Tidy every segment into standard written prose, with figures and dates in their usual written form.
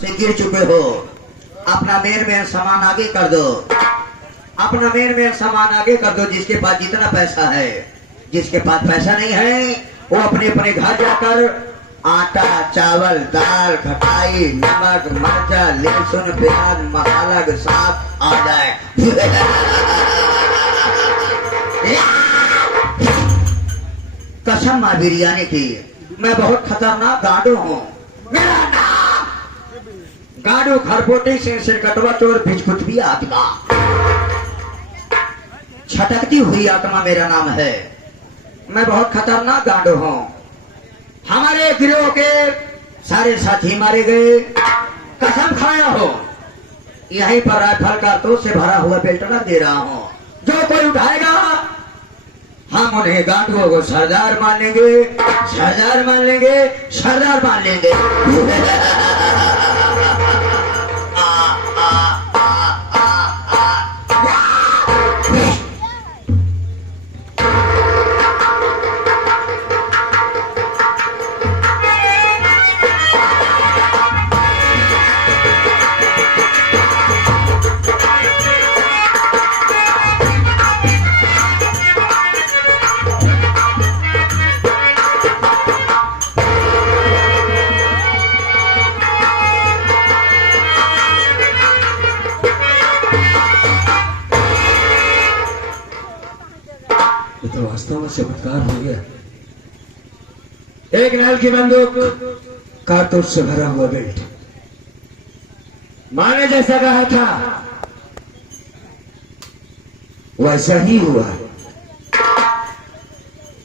से गिर चुके हो। अपना मेन सामान आगे कर दो, अपना मेन सामान आगे कर दो। जिसके पास जितना पैसा है, जिसके पास पैसा नहीं है वो अपने अपने घर जाकर आटा चावल दाल खटाई नमक मर्चा लहसुन प्याज मसाला के साथ आ जाए। कसम माँ बिरयानी की, मैं बहुत खतरनाक गांडू हूँ। मेरा नाम गांडू खरपोटी सिर कटवा चोर भिजकुटवी आत्मा, छटकती हुई आत्मा मेरा नाम है। मैं बहुत खतरनाक गांडू हूँ। हमारे गिरोह के सारे साथी मारे गए। कसम खाया हो, यहीं पर राइफल कारतूस से भरा हुआ बेल्टना दे रहा हूँ। जो कोई उठाएगा हम उन्हें गांडुओं को सरदार मान लेंगे, सरदार मान लेंगे, सरदार मान लेंगे। तो वास्तव में चमत्कार हो गया। एक नाल की बंदूक, कारतूस से भरा हुआ बेल्ट। माँ ने जैसा कहा था वैसा ही हुआ।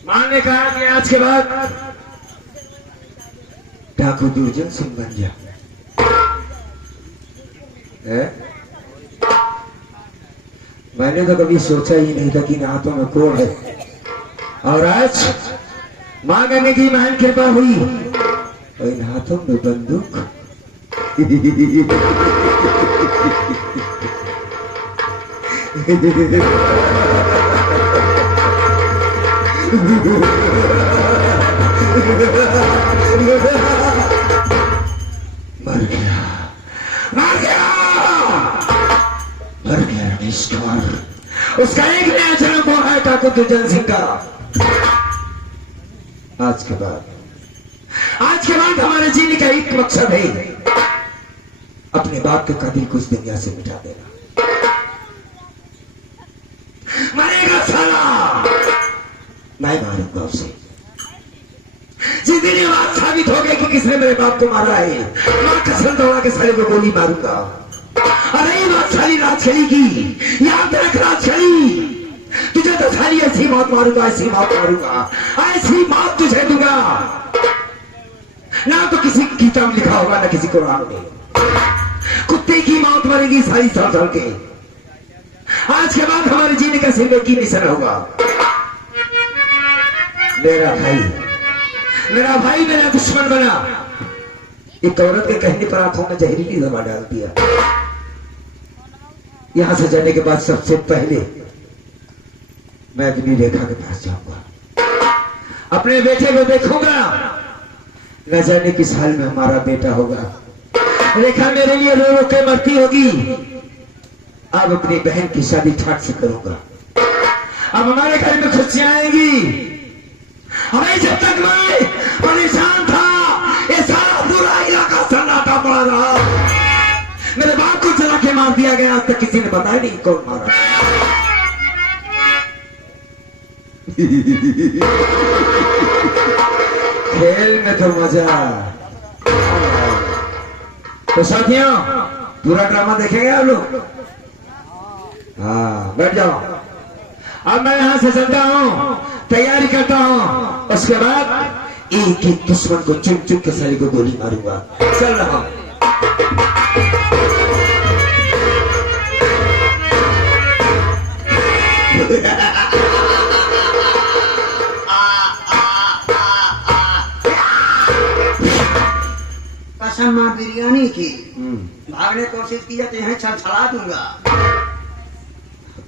माँ ने कहा कि आज के बाद डाकू दुर्जन सिंह बन जा। मैंने तो कभी सोचा ही नहीं था कि इन हाथों में कोड़ है, और आज मां करने की महान कृपा हुई और इन हाथों में बंदूक। मर गया, मर गया, मर गया रमेश कुमार। उसका एक नया जन्म हुआ है ठाकुर दुर्जन सिंह का। आज के बाद हमारे जीने का एक मकसद है, अपने बाप के कदर को इस दुनिया से मिटा देना। मरेगा साला, मैं मारूंगा उसे। जिस दिन ये बात साबित हो गई कि किसने मेरे बाप को मारा है, मैं कसम दौड़ा के साले को गोली मारूंगा। अरे ये बात साली रात चली की, याद रख रात चली। तुझे तो सारी ऐसी मौत मारूंगा, ऐसी मौत मारूंगा, ऐसी मौत तुझे दूंगा। ना तो किसी गीता में लिखा होगा, ना किसी कुरान में। कुत्ते की मौत मरेगी सारी सड़ के। आज के बाद हमारे जीने का सिर्फ एक ही मिशन होगा। मेरा भाई मेरा दुश्मन बना। एक औरत के कहने पर आंखों में जहरीली दवा डाल दिया। यहां से जाने के बाद सबसे पहले मैं अपनी रेखा के पास जाऊंगा, अपने बेटे को देखूंगा। न जाने किस हाल में हमारा बेटा होगा। रेखा मेरे लिए रो रो के मरती होगी। अब अपनी बहन की शादी ठाट से करूंगा। अब हमारे घर में खुशियां आएंगी। हमें जब तक मैं परेशान था, ये सारा पूरा इलाका सन्नाटा पड़ा रहा। मेरे बाप को जला के मार दिया गया, आज तक किसी ने बताया नहीं कौन मारा। खेल में तो मजा। तो साथियों, पूरा ड्रामा देखेंगे आप लोग? हाँ, बैठ जाओ। अब मैं यहां से चलता हूं, तैयारी करता हूं। उसके बाद एक एक दुश्मन को चुन चुन के साले को गोली मारूंगा। चल रहा हूं। कसम माँ बिरयानी की, भागने की कोशिश की तो यहाँ छलछला दूंगा।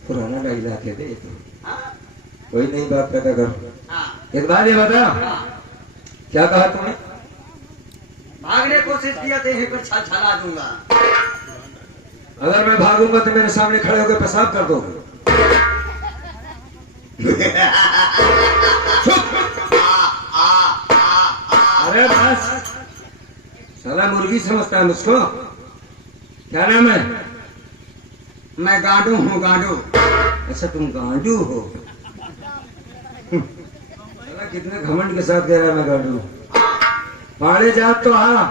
पुराना डायलॉग है दे तो। कोई नहीं बात करता कर। एक बात ये बता, क्या कहा तुम्हें? भागने की कोशिश किया तो यहीं पर छला दूंगा। अगर मैं भागूंगा तो मेरे सामने खड़े होकर पेशाब कर दोगे। अरे बस, साला मुर्गी समझता है मुझको। क्या नाम है? मैं गांडू हूँ, गांडू। अच्छा तुम गांडू हो। साला कितने घमंड के साथ कह रहा है मैं गांडू। पहाड़े जात तो हाँ,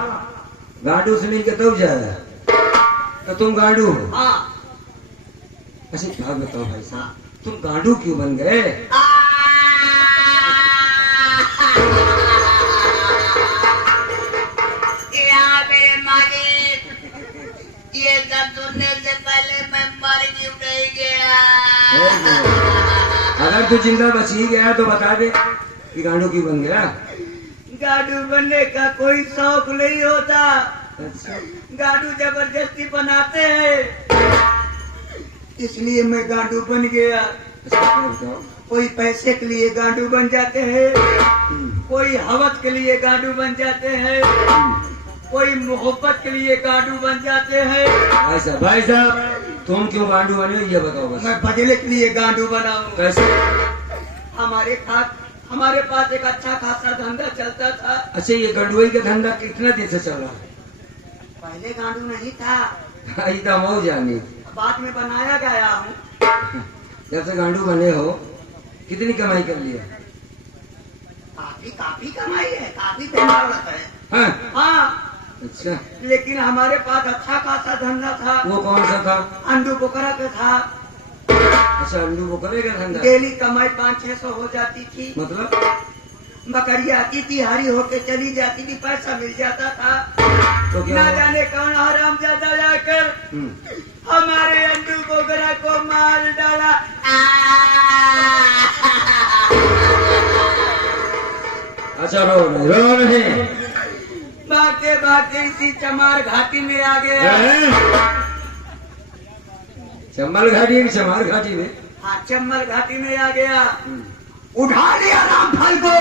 गांडू से मिलके तब जाए तो तुम गांडू हो। हाँ। अच्छा एक बात बताओ भाई साहब, तुम गांडू क्यों बन गए? मेरे मालिक, ये सब सुनने से पहले मैं मर क्यों नहीं गया? अगर तू जिंदा बच ही गया तो बता दे कि गांडू क्यों बन गया। गांडू बनने का कोई शौक नहीं होता। अच्छा, गांडू जबरदस्ती बनाते हैं, इसलिए मैं गांडू बन गया। अच्छा क्या बताओ। कोई पैसे के लिए गांडू बन जाते हैं, कोई हवस के लिए गांडू बन जाते हैं, कोई मोहब्बत के लिए गांडू बन जाते हैं। भाई साहब तुम क्यों गांडू बने ये बताओ बस। मैं बदले के लिए गांडू बना हूँ। कैसे? हमारे पास एक अच्छा खासा धंधा चलता था। अच्छा ये गंडुई का धंधा कितना दिन से चल रहा है? पहले गांडू नहीं था, इतना मौज जानी। बाद में बनाया गया हूँ। जब से गांडू बने हो कितनी कमाई कर लिया? काफी कमाई है, काफी दौलत है। हाँ? हाँ, अच्छा लेकिन हमारे पास अच्छा खासा धंधा था। वो कौन सा था? अंडू बकरा का था। अच्छा अंडू वो करेगा धंधा। डेली कमाई 500-600 हो जाती थी। मतलब बकरी आती थी, हारी होके चली जाती थी, पैसा मिल जाता था। तो क्या ना हुआ? जाने कौन हरामजादा जाकर हमारे अंडू बकरा को मार डाला। अच्छा रो नहीं। भागते भागते इसी चमार घाटी में आ गया। चम्बल घाटी की चमार घाटी में? हाँ, चम्बल घाटी में आ गया। उठा लिया रामफल को।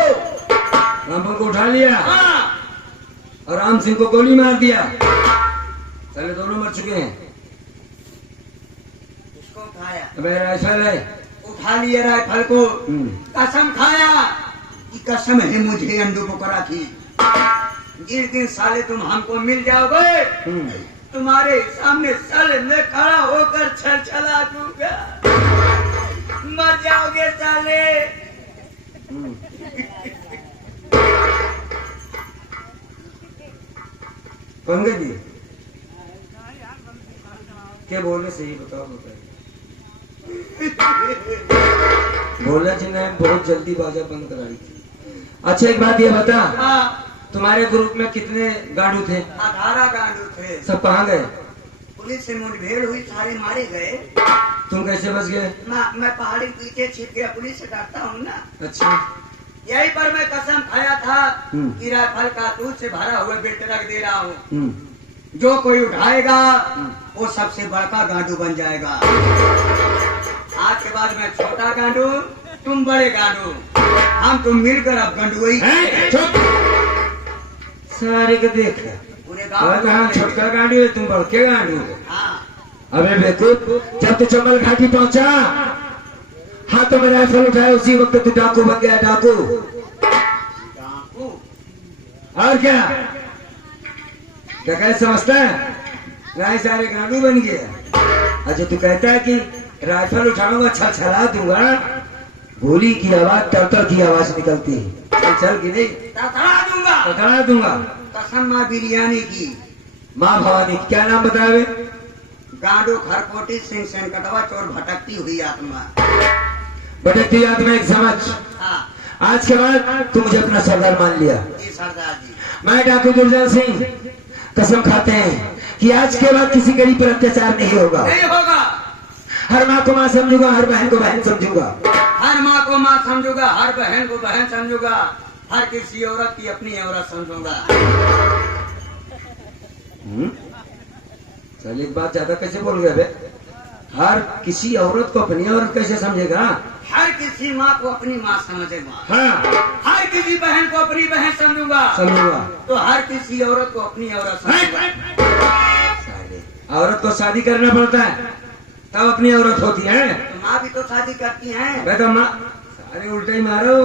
रामफल को उठा लिया हाँ, और राम सिंह को गोली मार दिया। पहले दोनों मर चुके हैं। उसको उठाया, मेरा राइफल है। उठा लिया राइफल को। कसम खाया कि कसम है मुझे अंडू बकरा की, जिस दिन साले तुम हमको मिल जाओगे तुम्हारे सामने साले में खड़ा होकर छलछला दूंगा। मर जाओगे साले। पंकज जी क्या बोले सही बताओ बोला जी ने बहुत जल्दी बाजा बंद कराई थी। अच्छा एक बात ये बता, हाँ, तुम्हारे ग्रुप में कितने गाड़ू थे? 18 गांडू थे। सब कहाँ गए? पुलिस से मुठभेड़ हुई, सारे मारे गए। तुम कैसे बच गए? मैं पहाड़ी पीछे छिप गया, पुलिस से डरता हूँ ना। अच्छा यही पर मैं कसम खाया था कि राइफल कारतूस से भरा हुआ बेल्ट रख दे रहा हूँ। जो कोई उठाएगा वो सबसे बड़का गांडू बन जाएगा। आज के बाद मैं छोटा गांडू, तुम बड़े गांडू, हम तुम मिलकर अब गंडुई सारे के देख पूरे हम गाँव। छोटका गांडू है, तुम बड़के गांडू हो। हाँ, अबे बेवकूफ, जब तू चंबल घाटी पहुंचा हाथों में राइफल उठाया उसी वक्त तू डाकू बन गया। डाकू डाकू। और क्या कैसे समझता है? नहीं सारे गांडू बन गया। अच्छा तू कहता है कि राइफल उठाऊंगा छलछला दूंगा, गोली की आवाज टर्टर की आवाज निकलती है। चल की नहीं तड़ा दूंगा। कसम माँ बिरयानी की। माँ भवानी क्या नाम बतावे? गांडू खरकोटी सिंह सेनकटवा चोर भटकती हुई आत्मा। भटकती आत्मा एक समझ। हाँ आज के बाद तू मुझे अपना सरदार मान लिया। जी सरदार जी। मैं डाकू दुर्जन सिंह कसम खाते हैं कि आज के बाद किसी गरीब पर अत्याचार नहीं होगा। नहीं होगा। हर माँ को माँ समझूंगा, हर बहन को बहन समझूंगा। हर माँ को माँ समझूंगा, हर बहन को बहन समझूंगा, हर किसी औरत की अपनी औरत समझूंगा। चल एक बात ज्यादा कैसे बोल गए बे? हर किसी औरत को अपनी औरत कैसे समझेगा? हर किसी माँ को अपनी माँ समझूंगा, हाँ हर किसी बहन को अपनी बहन समझूंगा, समझूंगा। तो हर किसी औरत को अपनी औरत समझूंगा। साले, औरत को शादी करना पड़ता है तब अपनी औरत होती है। तो माँ भी तो शादी करती हैं। मैं तो माँ, सारे उल्टे ही मारो।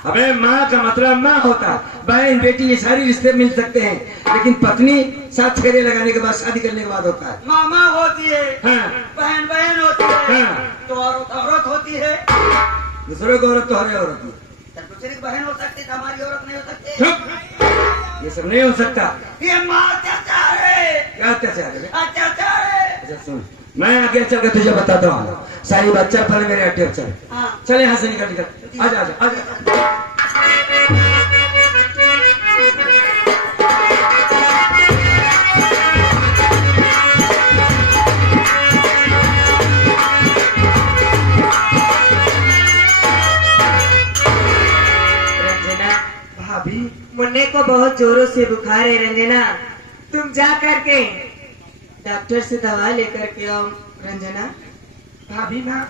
अबे माँ का मतलब माँ होता, बहन बेटी ये सारी रिश्ते मिल सकते हैं, लेकिन पत्नी 7 फेरे लगाने के बाद, शादी करने के बाद होता है। माँ माँ होती है, हाँ बहन बहन होती है, हाँ। तो औरत औरत होती है। दूसरे को औरत तो हरे औरत है। तो दूसरे की बहन हो सकती है, हमारी औरत नहीं हो सकती। चुप, ये सब नहीं हो सकता। ये माँ अत्याचार है, क्या अत्याचार है? अत्याचार है। अच्छा सुन, मैं आगे चल के तुझे बताता हूँ सारी बात। चल पहले मेरे अड्डे चल, हाँ। चल यहाँ से निकल निकल, आजा आजा आजा। रंजना, भाभी, मुन्ने को बहुत जोरों से बुखार है। रंजना, तुम जा करके डॉक्टर से दवा लेकर के आओ। रंजना, भाभी माँ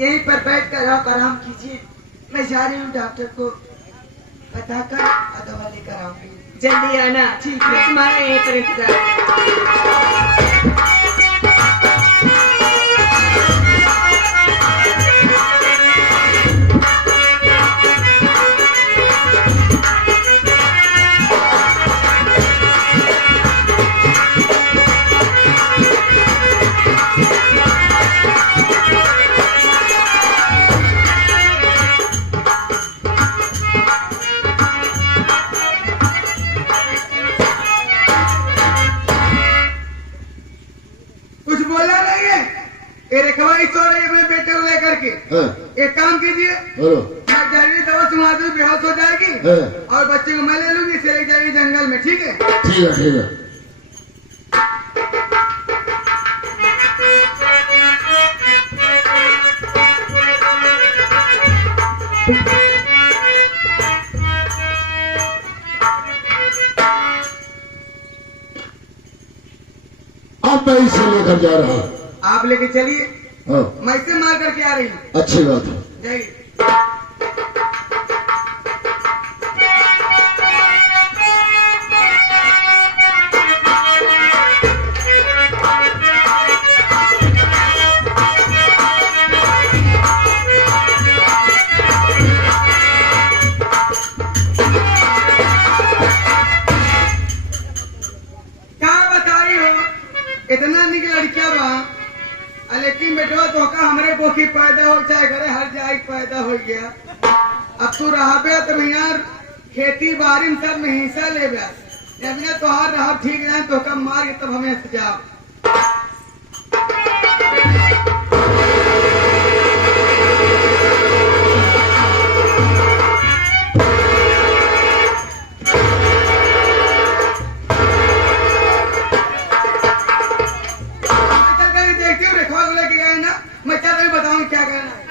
यहीं पर बैठ कर आप आराम कीजिए, मैं जा रही हूँ डॉक्टर को बताकर और दवा लेकर आऊंगी। जल्दी आना। ठीक है। मैं तुम्हारा यहीं पर इंतजार। कुछ बोला नहीं है? ये रखवाई सो रही है अपने बेटे को लेकर के। हाँ, एक काम कीजिए, बोलो। मैं जहरीली दवा सुना दूँ, बेहोश हो जाएगी हाँ, और बच्चे को मैं ले लूंगी, इसे ले जाएगी जंगल में। ठीक है? ठीक है ठीक है। अब मैं इसे लेकर जा रहा हूँ। आप लेके चलिए, हाँ, मैं इसे मार करके आ रही हूँ। अच्छी बात है। जाइए। क्या बता रही हो? इतना निक लड़किया बा, लेकिन बेटवा तो का हमरे बोखी पैदा हो, चाहे घरे हर जाई पैदा हो गया। अब तू रहा तो यार खेती बाड़ी में सब में हिस्सा ले बे, जब ना तोहार रहा ठीक ना तो का मार के तब हमें सजाओ। चल कर देखती हूँ, रेखवा को लेके गए ना, मैं चल रही बताऊँ क्या करना है।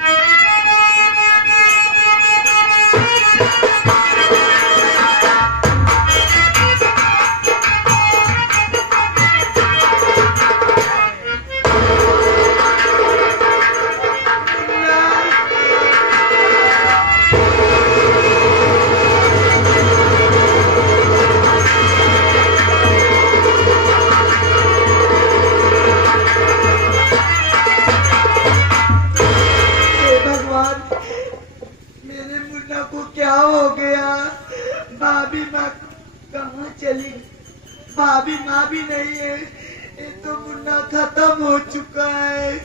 हे भगवान, मेरे मुन्ना को क्या हो गया? भाभी माँ कहाँ चली? भाभी माँ भी नहीं है, ये तो मुन्ना खत्म हो चुका है।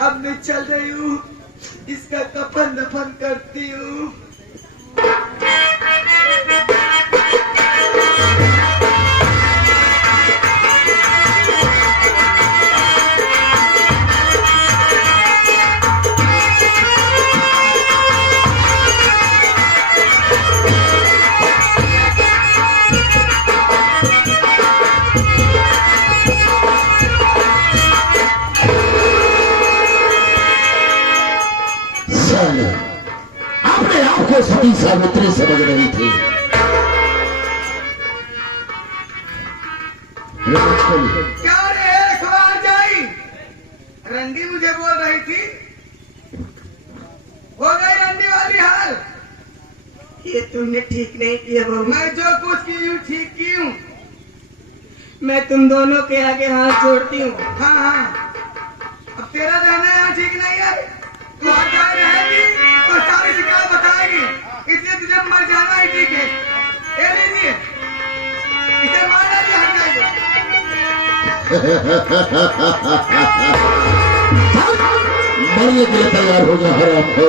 अब मैं चल रही हूँ, इसका कफन दफन करती हूँ। साले, अपने आप को सती सावित्री समझ रही थी। क्या रे अखबार जाई? रंडी मुझे बोल रही थी, हो गई रंडी वाली हाल। ये तुमने ठीक नहीं किया बहू। मैं जो कुछ की हूँ ठीक की हूँ। मैं तुम दोनों के आगे हाथ जोड़ती हूँ। हाँ हाँ, अब तेरा रहना यहाँ ठीक नहीं है। तू हर जगह रहेगी तो सारी शिकायत बताएगी, इसलिए तुझे मर जाना ही ठीक है। ये लीजिए, इसे मार डालिए, हट जाइए। मरने के लिए तैयार हो गया हराम हो।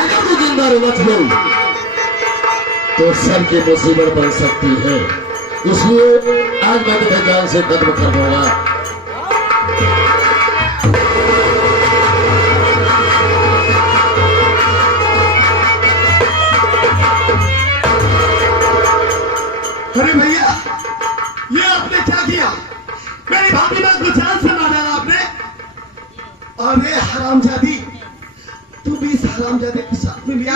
अगर तू जिंदा बच गई तो सर की मुसीबत बन सकती है, इसलिए आज मैं तुम्हें जान से खत्म कर दूंगा। अरे भैया, ये आपने क्या किया? मेरी भाभी को जान से मार डाला आपने। अरे हरामजादी, तू भी इस हरामजादे के साथ में नहीं,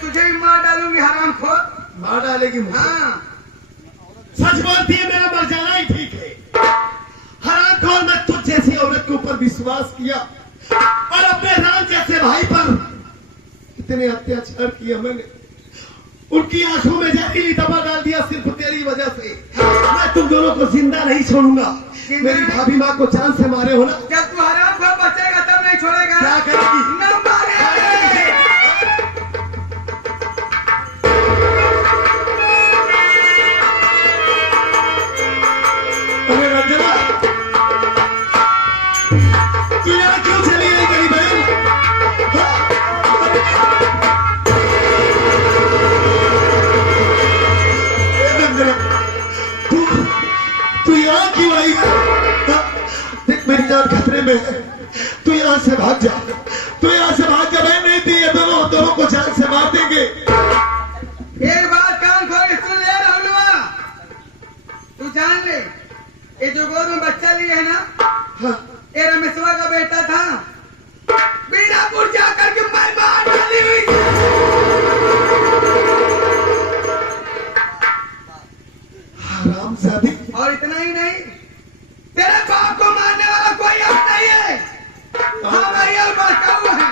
तुझे भी मार डालूंगी हरामखोर। मार डालेगी मुझे? हाँ, सच बोलती है, मेरा मर जाना ही ठीक है। हरामखोर, मैं तुझ जैसी औरत के ऊपर विश्वास किया और अपने राम जैसे भाई पर इतने अत्याचार किया मैंने। उनकी आंखों में जहरीली दवा डाल दिया सिर्फ तेरी वजह से। मैं तुम दोनों को जिंदा नहीं छोड़ूंगा। मेरी भाभी माँ को जान से मारे हो ना। जब तू हराम को बचेगा तब नहीं छोड़ेगा। क्या करेगी? न मारेगी। अरे रंजना, तू यहाँ क्यों चली गई मेरी बहन? तू यहाँ क्यों आई? देख मेरी जान खतरे में है, तू यहाँ से भाग जा। तू यहाँ से भाग जा, मैं नहीं थी, ये दोनों को जान से मार देंगे। एक बात कान खोल के सुन ले राहुलवा, तू जान ले, ये जो गोद में बच्चा लिए है ना, हाँ, ये रमेशवा का बेटा था। बीनापुर जाकर के मैं मार डाली हुई। हरामजादी। और इतना ही नहीं, तेरे बाप को मारने वाला कोई और नहीं है, हम और बड़का हुआ है।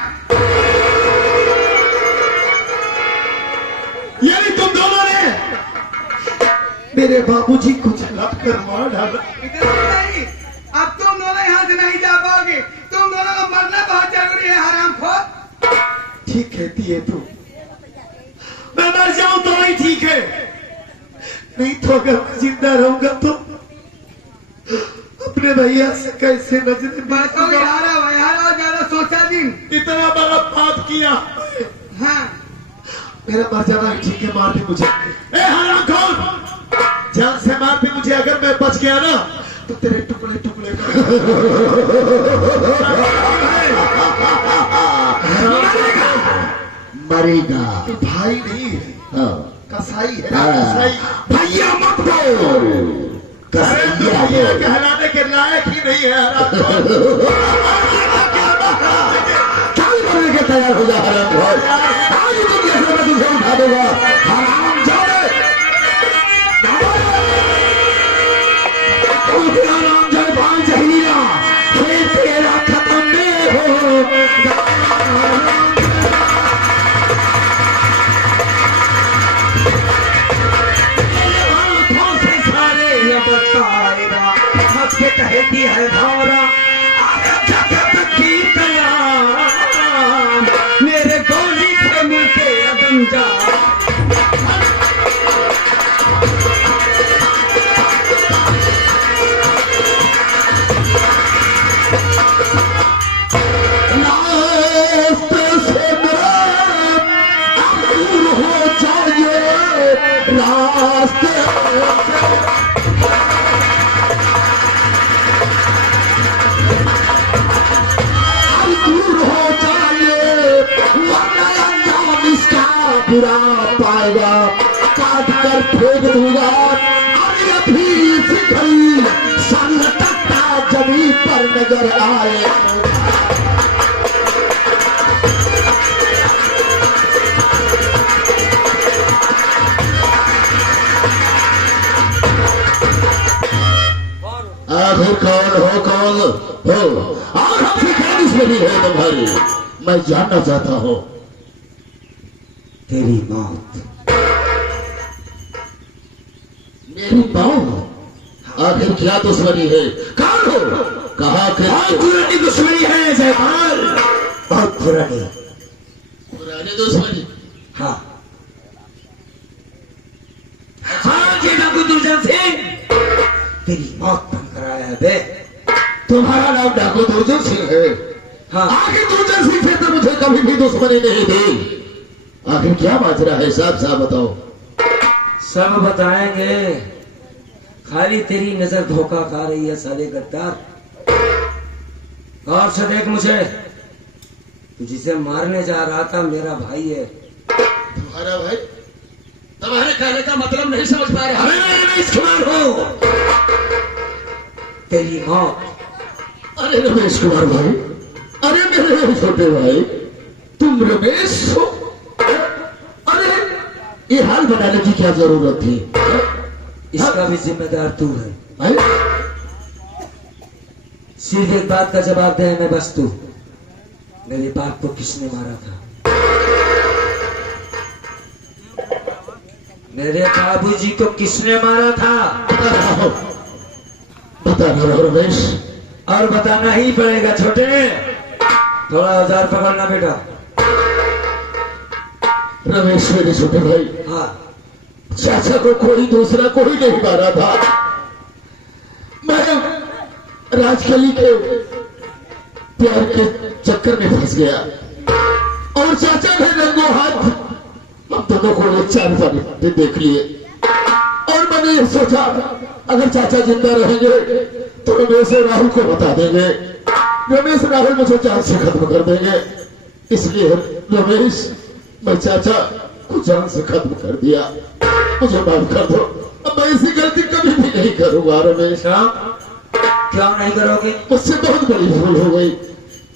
यानी तुम दोनों ने मेरे बाबूजी को जला कर मार डाला। इतना नहीं, अब तुम दोनों यहाँ से नहीं जा पाओगे। तुम दोनों को मरना बहुत जरूरी है हरामखोर। ठीक कहती है तू, मैं मर जाऊं तो ही ठीक है, नहीं तो अगर मैं जिंदा रहूंगा तो अपने भैया से कैसे नजर ज्यादा सोचा दिन, इतना बड़ा पाप किया। हाँ, मेरा मर जाना ही ठीक है, मार दे मुझे। ए हरामखोर, जान से मार दे मुझे। अगर मैं बच गया ना तो तेरे टुकड़े टुकड़े मरेगा। तू भाई नहीं है, हाँ। कसाई है। कसाई। भैया मत बोल, कसैया कहलाने के लायक ही नहीं है। चल मरने के तैयार हो जा हरामखोर। आज तुम जैसे मैं तुझे उठा दूंगा हरामजादे। हरामजादे पान जहरीला, फिर तेरा खत्म नहीं हो। कहती है भौरा की तैयार, मेरे गोली से मिलके अदम जा। रास्ते बुरा पाएगा, काट कर फेंक दूंगा। अभी फिक्री संगठता जमीन पर नजर आए। कौन हो और हमसे क्या दुश्मनी है तुम्हारी, मैं जानना चाहता हूँ। तेरी मौत। मेरी मौत? आखिर क्या दुश्मनी है? कौन हो? कहाँ के? बहुत पुरानी दुश्मनी है जयपाल, बहुत पुरानी। पुरानी दुश्मनी? हाँ हाँ जी डाकू दुर्जन सिंह, तेरी मौत बनकर आया है बे। तुम्हारा नाम डाकू दुर्जन सिंह है? हाँ आखिर दुर्जन सिंह से तो मुझे कभी भी दुश्मनी नहीं थी। आखिर क्या माजरा है, साफ साफ बताओ। सब बताएंगे, खाली तेरी नजर धोखा खा रही है साले गद्दार। गौर से देख मुझे, तू जिसे मारने जा रहा था मेरा भाई है। तुम्हारा भाई? तुम्हारे कहने का मतलब नहीं समझ पा रहा। मैं रमेश कुमार हूँ। तेरी मौत। अरे रमेश कुमार भाई, अरे मेरे छोटे भाई, तुम रमेश हो? अरे ये हाल बनाने की क्या जरूरत थी? इसका भी जिम्मेदार तू है। भाई सिर्फ एक बात का जवाब दे मैं बस तू, मेरे बाप को किसने मारा था? मेरे बाबूजी को किसने मारा था? बता रहा हूँ रमेश। और बताना ही पड़ेगा छोटे। थोड़ा औजार पकड़ना बेटा। रमेश मेरे छोटे भाई, हाँ चाचा को कोई दूसरा कोई नहीं मारा था। मैं राजकली के प्यार के चक्कर में फंस गया और चाचा ने रंगों हाथ हम दोनों को एक चार पानी देख लिए। और मैंने ये सोचा अगर चाचा जिंदा रहेंगे तो रमेश और राहुल को बता देंगे, रमेश राहुल मुझे जान से खत्म कर देंगे। इसलिए रमेश, मैं चाचा को जान से खत्म कर दिया, मुझे माफ कर दो। अब मैं ऐसी गलती कभी भी नहीं करूंगा रमेश। क्यों नहीं करोगे? मुझसे बहुत बड़ी भूल हो गई।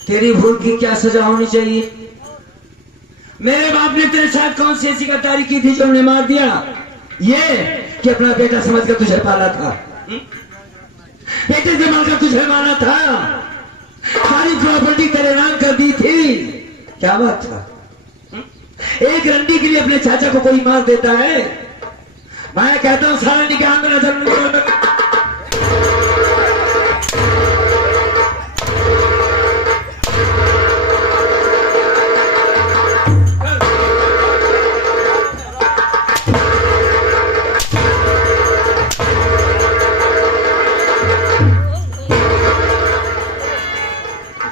तेरी भूल की क्या सजा होनी चाहिए? मेरे बाप ने तेरे साथ कौन सी ऐसी गद्दारी की थी जो उन्हें मार दिया? ये कि अपना बेटा समझकर तुझे पाला था, बेटे से मारकर तुझे मारा था, सारी प्रॉपर्टी तेरे नाम कर दी थी। क्या बात था? एक रंडी के लिए अपने चाचा को कोई मार देता है? मैं कहता हूं सारा निकाह में नजर।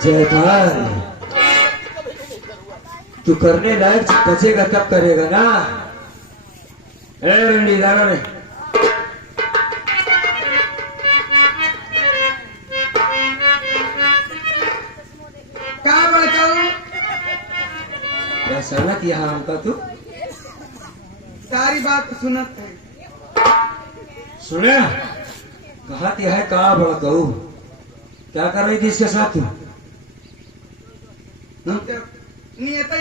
जयपाल, तू करने लायक बचेगा तब करेगा ना। रंडी दाना में का बड़काऊ ऐसा ना किया हमका तू सारी बात सुनत है। सुने कहा कि है कहा बड़ा कहू, क्या कर रही थी इसके साथ तू? नियत